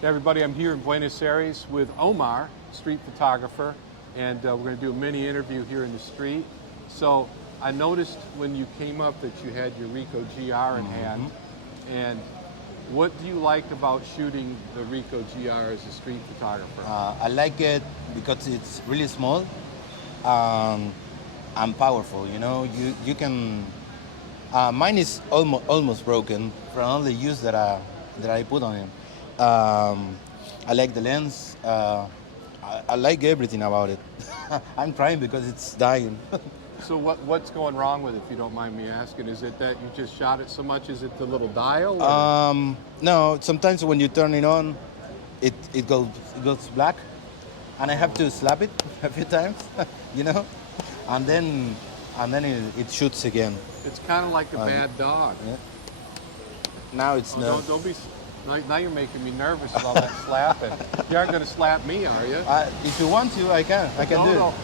Hey everybody, I'm here in Buenos Aires with Omar, street photographer, and we're going to do a mini interview here in the street. So I noticed when you came up that you had your Ricoh GR in hand, and what do you like about shooting the Ricoh GR as a street photographer? I like it because it's really small and powerful. You know, you can. Mine is almost broken from all the use that I put on it. I like the lens. I like everything about it. I'm crying because it's dying. So what's going wrong with it, if you don't mind me asking? Is it that you just shot it so much? Is it the little dial? No, sometimes when you turn it on, it goes black, and I have to slap it a few times, you know, and then it shoots again. It's kind of like a bad dog. Yeah. Now it's no. Don't be. Now you're making me nervous about that slapping. You aren't going to slap me, are you? If you want to, I can. I can do it. No.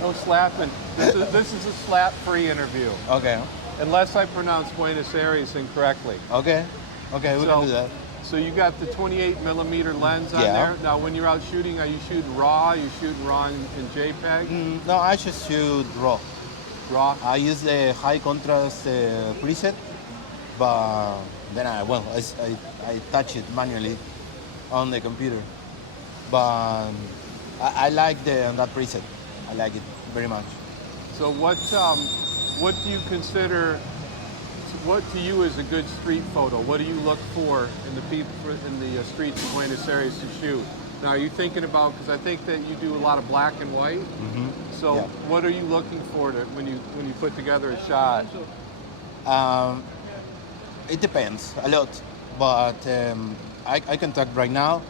No slapping. This is a slap-free interview. Okay. Unless I pronounce Buenos Aires incorrectly. Okay. Okay, we can do that. So you got the 28mm lens on there. Now, when you're out shooting, are you shooting RAW? Are you shooting RAW in JPEG? No, I just shoot RAW. RAW? I use the high contrast preset, but then I touch it manually on the computer. But I like that preset. I like it very much. So what do you consider? What to you is a good street photo? What do you look for in the people in the streets of Buenos Aires to shoot? Now, are you thinking about, because I think that you do a lot of black and white. So what are you looking for when you put together a shot? It depends a lot, but I can talk right now.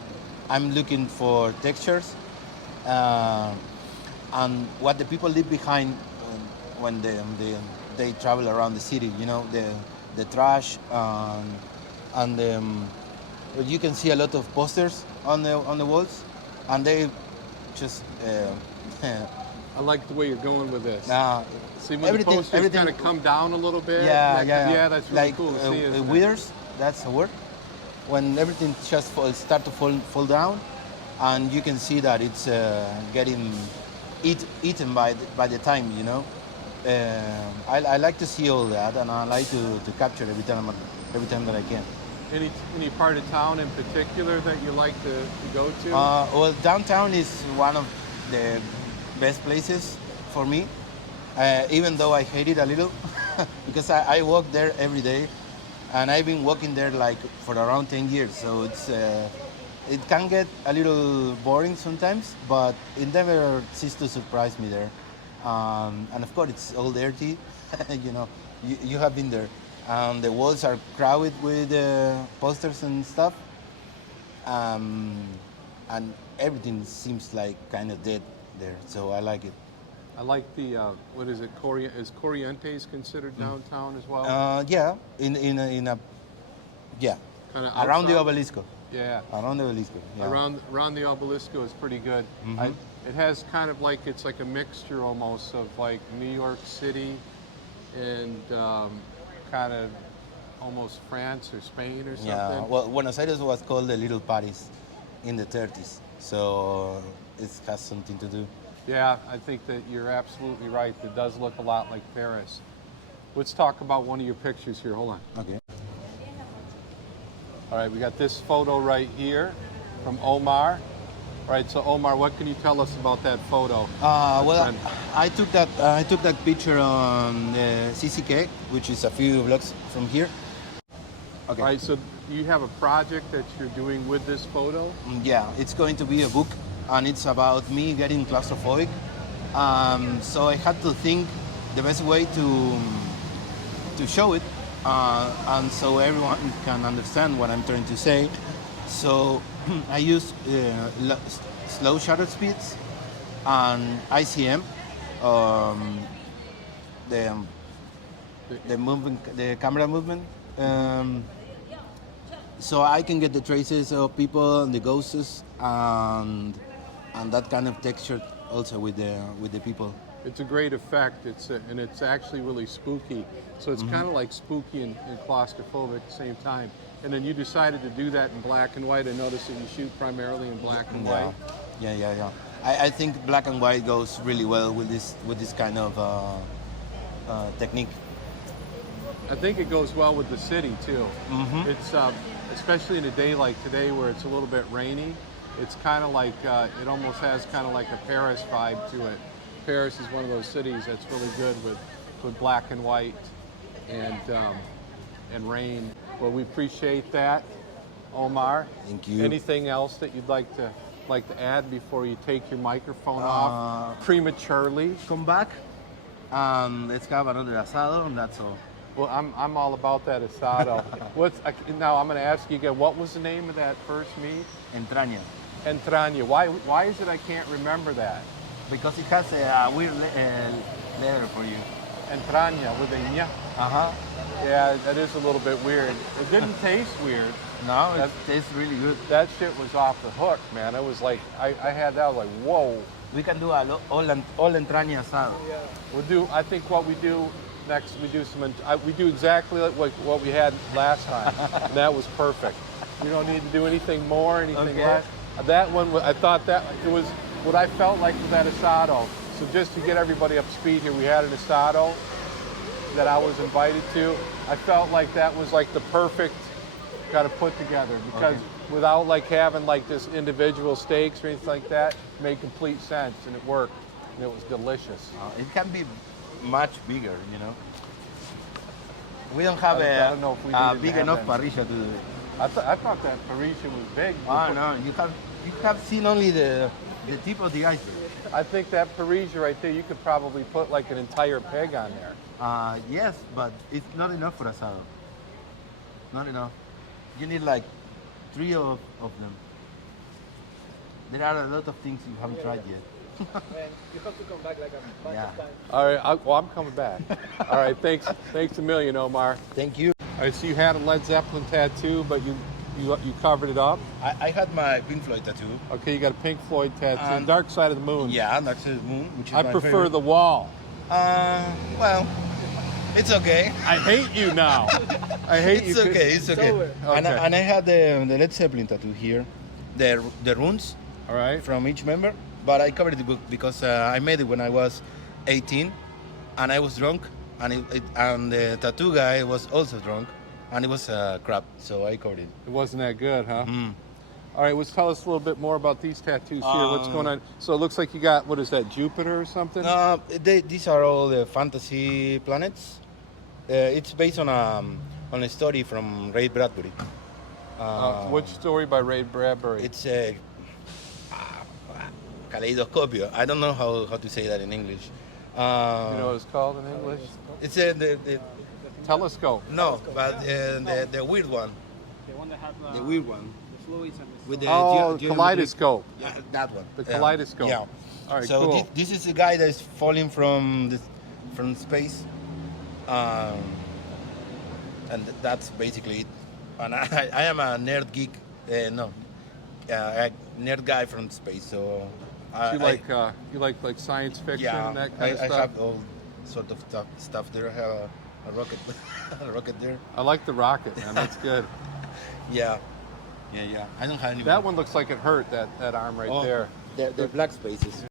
I'm looking for textures and what the people leave behind when they travel around the city. You know, the trash and you can see a lot of posters on the walls, and they just. I like the way you're going with this. See, when the posters kind of come down a little bit. Yeah, that's really like, cool to see. It withers, that's a word. When everything just start to fall down, and you can see that it's getting eaten by the time, you know. I like to see all that, and I like to capture every time that I can. Any part of town in particular that you like to go to? Well, downtown is one of the best places for me, even though I hate it a little, because I walk there every day, and I've been walking there like for around 10 years, so it can get a little boring sometimes, but it never ceases to surprise me there. And of course, it's all dirty. You know, you have been there. The walls are crowded with posters and stuff, and everything seems like kind of dead there. So I like it. I like the what is it? Is Corrientes considered downtown as well? Yeah, in a kind of around the obelisco. Yeah, around the obelisco. Yeah. Around the obelisco is pretty good. It has kind of like, it's like a mixture almost of like New York City and kind of almost France or Spain or something. Yeah, well, Buenos Aires was called the Little Paris in the 30s, so it has something to do. Yeah, I think that you're absolutely right. It does look a lot like Paris. Let's talk about one of your pictures here. Hold on. Okay. All right, we got this photo right here from Omar. All right, so Omar, what can you tell us about that photo? Well, I took that picture on the CCK, which is a few blocks from here. Okay. All right, so you have a project that you're doing with this photo? Yeah, it's going to be a book, and it's about me getting claustrophobic. So I had to think the best way to show it, and so everyone can understand what I'm trying to say. So I use slow shutter speeds and ICM, the camera movement, so I can get the traces of people and the ghosts and that kind of texture also with the people. It's a great effect. And it's actually really spooky. So it's kind of like spooky and claustrophobic at the same time. And then you decided to do that in black and white. I noticed that you shoot primarily in black and white. Yeah. I think black and white goes really well with this kind of technique. I think it goes well with the city too. It's especially in a day like today where it's a little bit rainy. It's kind of like it almost has kind of like a Paris vibe to it. Paris is one of those cities that's really good with black and white and rain. Well, we appreciate that, Omar. Thank you. Anything else that you'd like to add before you take your microphone off prematurely? Come back. Let's have another asado, and that's all. Well, I'm all about that asado. Now I'm going to ask you again. What was the name of that first meat? Entraña. Entraña. Why is it I can't remember that? Because it has a weird letter for you. Entraña with a ñ. Yeah, that is a little bit weird. It didn't taste weird. No, it tastes really good. That shit was off the hook, man. It was like I had that. I was like, whoa. We can do all entraña asado. I think what we do next, we do exactly like what we had last time. And that was perfect. You don't need to do anything more, anything less. That one, I thought that it was what I felt like with that asado. So just to get everybody up to speed here, we had an asado that I was invited to. I felt like that was like the perfect got to put together because without like having like this individual steaks or anything like that, it made complete sense and it worked and it was delicious. It can be much bigger, you know. We don't have a big enough parrilla to do it. I thought that parrilla was big. No, you have seen only the tip of the iceberg. I think that parrilla right there, you could probably put like an entire pig on there. Yes, but it's not enough for asado. Not enough. You need like 3 of them. There are a lot of things you haven't tried yet. And you have to come back like a bunch of times. All right, I'm coming back. All right, thanks a million, Omar. Thank you. All right, so you had a Led Zeppelin tattoo, but you covered it up. I had my Pink Floyd tattoo. Okay, you got a Pink Floyd tattoo. Dark Side of the Moon. Yeah, Dark Side of the Moon, which is I my prefer favorite. the wall. Well, it's okay. I hate you now. I hate you. It's okay. Okay. And I had the Led Zeppelin tattoo here, the runes All right. from each member. But I covered it because I made it when I was 18, and I was drunk, and the tattoo guy was also drunk, and it was crap. So I covered it. It wasn't that good, huh? Mm. All right, let's tell us a little bit more about these tattoos here. What's going on? So it looks like you got, what is that, Jupiter or something? These are all the fantasy planets. It's based on a story from Ray Bradbury. Which story by Ray Bradbury? It's a kaleidoscopio. I don't know how to say that in English. You know what it's called in English? It's the Telescope. no, but the weird one. The one that have The weird one. the fluids and the With the Kaleidoscope. Yeah, that one. The kaleidoscope. Yeah. All right, So cool. this is a guy that is falling from space, and that's basically it. And I am a nerd geek. A nerd guy from space. So You like science fiction yeah, and that kind of I stuff? have all sort of stuff there. I have a rocket, a rocket there. I like the rocket, man. That's good. Yeah. I don't have any. That one looks like it hurt, that arm right there. The black spaces.